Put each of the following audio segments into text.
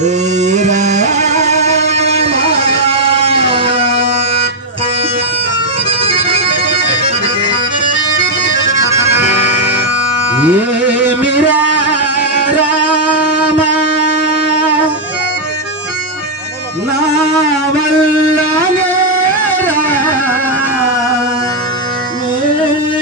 ये मेरा रामा ना वल्ला मेरा मेरा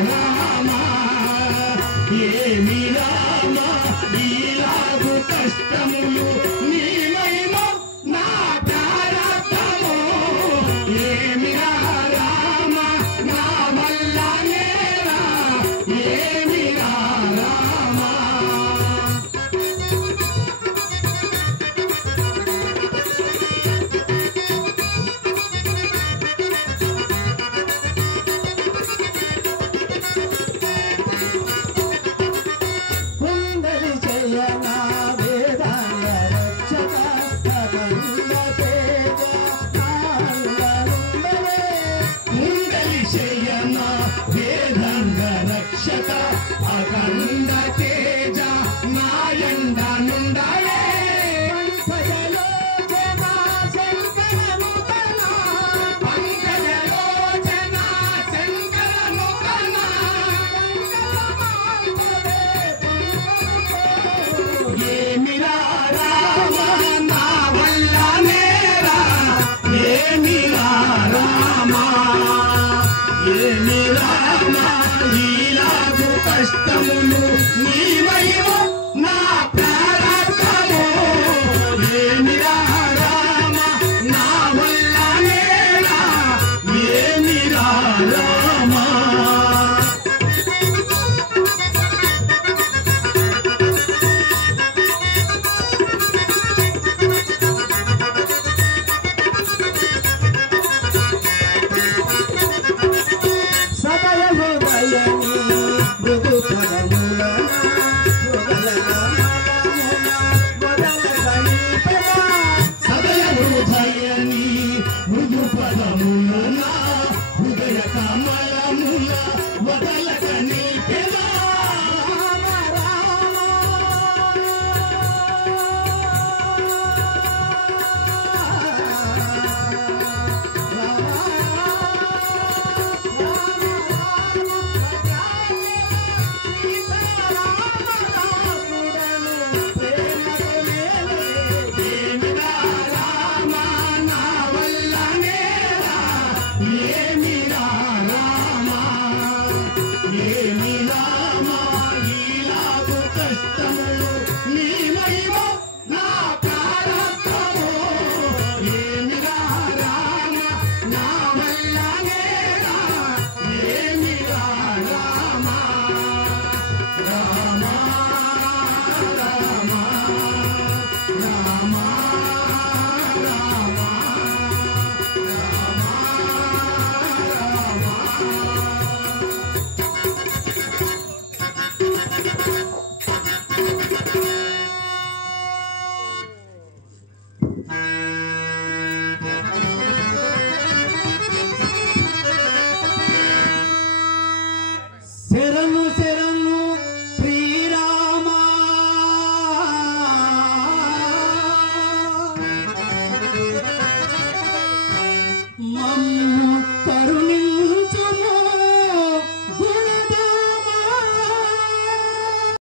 रामा ये मेरा अखंड तेज नायंड नुंडले पंकजलोचना शंकर नुतना पंकजलोचना शंकर नुतना ये मेरा रामा ना वल्ला मेरा ये मेरा रामा ये मेरा कष्टमुలు నీవైవు నా ప్రార్థనము ఏ మీరా రామ నా వల్ల నేరా ఏ మీరా రామ సదయ హృదయని మృదు పదము